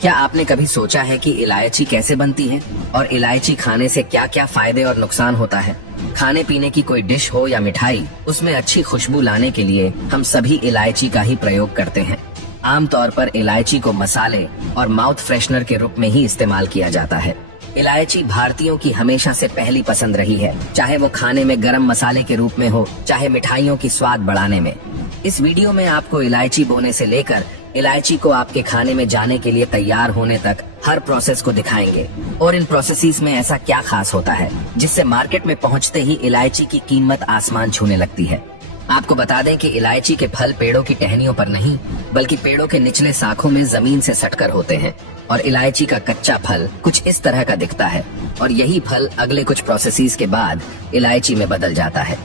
क्या आपने कभी सोचा है कि इलायची कैसे बनती है और इलायची खाने से क्या क्या फायदे और नुकसान होता है? खाने पीने की कोई डिश हो या मिठाई, उसमें अच्छी खुशबू लाने के लिए हम सभी इलायची का ही प्रयोग करते हैं। आमतौर पर इलायची को मसाले और माउथ फ्रेशनर के रूप में ही इस्तेमाल किया जाता है। इलायची भारतीयों की हमेशा से पहली पसंद रही है, चाहे वो खाने में गरम मसाले के रूप में हो, चाहे मिठाइयों की स्वाद बढ़ाने में। इस वीडियो में आपको इलायची बोने से लेकर इलायची को आपके खाने में जाने के लिए तैयार होने तक हर प्रोसेस को दिखाएंगे और इन प्रोसेसेस में ऐसा क्या खास होता है जिससे मार्केट में पहुंचते ही इलायची की कीमत आसमान छूने लगती है। आपको बता दें कि इलायची के फल पेड़ों की टहनियों पर नहीं, बल्कि पेड़ों के निचले शाखों में जमीन से सटकर होते हैं और इलायची का कच्चा फल कुछ इस तरह का दिखता है और यही फल अगले कुछ प्रोसेसेस के बाद इलायची में बदल जाता है।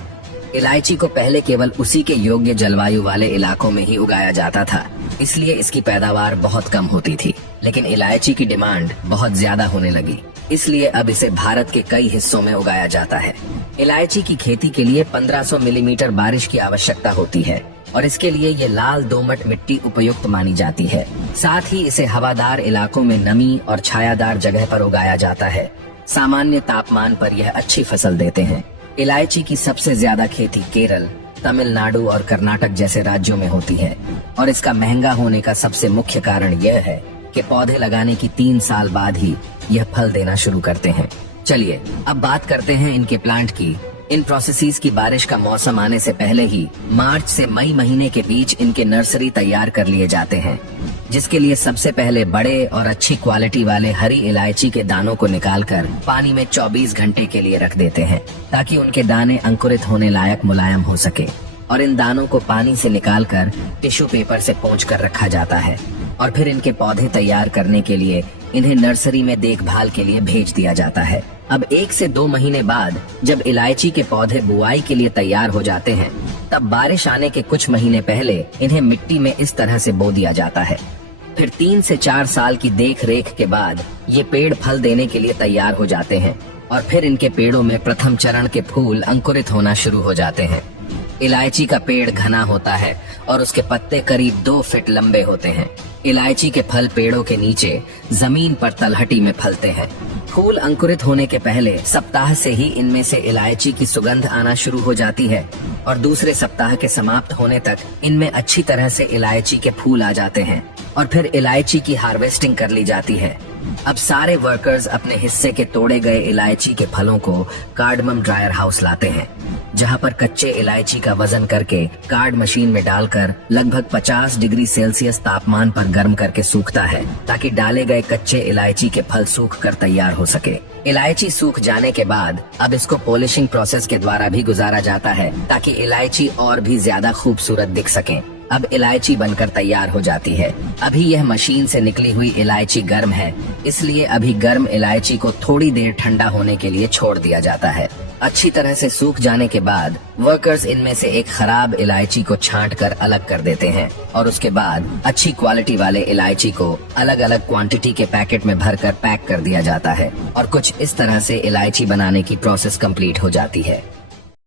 इलायची को पहले केवल उसी के योग्य जलवायु वाले इलाकों में ही उगाया जाता था, इसलिए इसकी पैदावार बहुत कम होती थी। लेकिन इलायची की डिमांड बहुत ज्यादा होने लगी, इसलिए अब इसे भारत के कई हिस्सों में उगाया जाता है। इलायची की खेती के लिए 1500 मिलीमीटर बारिश की आवश्यकता होती है और इसके लिए ये लाल दोमट मिट्टी उपयुक्त मानी जाती है। साथ ही इसे हवादार इलाकों में नमी और छायादार जगह पर उगाया जाता है। सामान्य तापमान पर यह अच्छी फसल देते हैं। इलायची की सबसे ज्यादा खेती केरल, तमिलनाडु और कर्नाटक जैसे राज्यों में होती है और इसका महंगा होने का सबसे मुख्य कारण यह है कि पौधे लगाने की 3 साल बाद ही यह फल देना शुरू करते हैं। चलिए अब बात करते हैं इनके प्लांट की। इन प्रोसेसेस की बारिश का मौसम आने से पहले ही मार्च से मई महीने के बीच इनके नर्सरी तैयार कर लिए जाते हैं, जिसके लिए सबसे पहले बड़े और अच्छी क्वालिटी वाले हरी इलायची के दानों को निकालकर पानी में 24 घंटे के लिए रख देते हैं ताकि उनके दाने अंकुरित होने लायक मुलायम हो सके। और इन दानों को पानी से निकालकर टिश्यू पेपर से पोंछ कर रखा जाता है और फिर इनके पौधे तैयार करने के लिए इन्हें नर्सरी में देखभाल के लिए भेज दिया जाता है। अब 1 से 2 महीने बाद जब इलायची के पौधे बुआई के लिए तैयार हो जाते हैं, तब बारिश आने के कुछ महीने पहले इन्हें मिट्टी में इस तरह से बो दिया जाता है। फिर 3 से 4 साल की देख रेख के बाद ये पेड़ फल देने के लिए तैयार हो जाते हैं और फिर इनके पेड़ों में प्रथम चरण के फूल अंकुरित होना शुरू हो जाते हैं। इलायची का पेड़ घना होता है और उसके पत्ते करीब 2 फीट लंबे होते हैं। इलायची के फल पेड़ों के नीचे जमीन पर तलहटी में फलते हैं। फूल अंकुरित होने के पहले सप्ताह से ही इनमें से इलायची की सुगंध आना शुरू हो जाती है और दूसरे सप्ताह के समाप्त होने तक इनमें अच्छी तरह से इलायची के फूल आ जाते हैं और फिर इलायची की हार्वेस्टिंग कर ली जाती है। अब सारे वर्कर्स अपने हिस्से के तोड़े गए इलायची के फलों को कार्डमम ड्रायर हाउस लाते हैं, जहां पर कच्चे इलायची का वजन करके कार्ड मशीन में डालकर लगभग 50 डिग्री सेल्सियस तापमान पर गर्म करके सूखता है ताकि डाले गए कच्चे इलायची के फल सूख कर तैयार हो सके। इलायची सूख जाने के बाद अब इसको पॉलिशिंग प्रोसेस के द्वारा भी गुजारा जाता है ताकि इलायची और भी ज्यादा खूबसूरत दिख सके। अब इलायची बनकर तैयार हो जाती है। अभी यह मशीन से निकली हुई इलायची गर्म है, इसलिए अभी गर्म इलायची को थोड़ी देर ठंडा होने के लिए छोड़ दिया जाता है। अच्छी तरह से सूख जाने के बाद वर्कर्स इनमें से एक खराब इलायची को छांटकर अलग कर देते हैं और उसके बाद अच्छी क्वालिटी वाले इलायची को अलग अलग क्वांटिटी के पैकेट में भरकर पैक कर दिया जाता है और कुछ इस तरह से इलायची बनाने की प्रोसेस कंप्लीट हो जाती है।